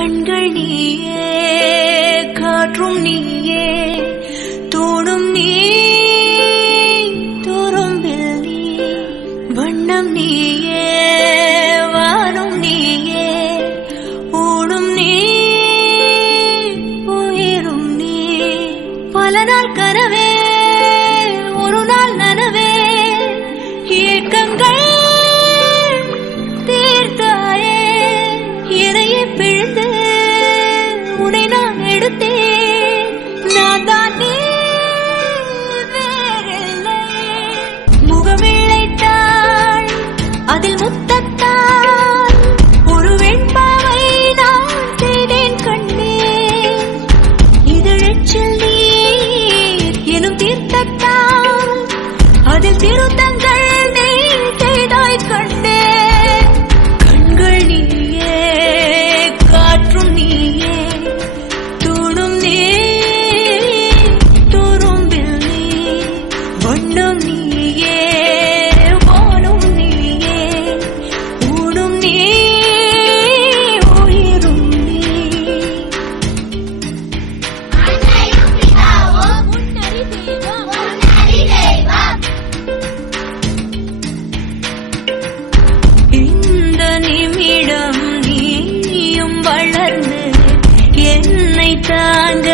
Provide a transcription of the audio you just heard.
கண்கள் நீயே காற்றும் நீயே தோடும் நீ துரும்பில் நீ வண்ணம் நீயே வானும் நீயே ஓடும் நீ உயிரும் நீ. பல நாள் கனவே ஒரு நாள் நனவே ஏக்கங்கள் தீர்த்தாயே இதையே வண்ணம் நீயே வானும் நீயே ஊடும் நீ உயிரும் நீ. இந்த நிமிடம் நீயும் வளர்ந்து என்னை தாங்க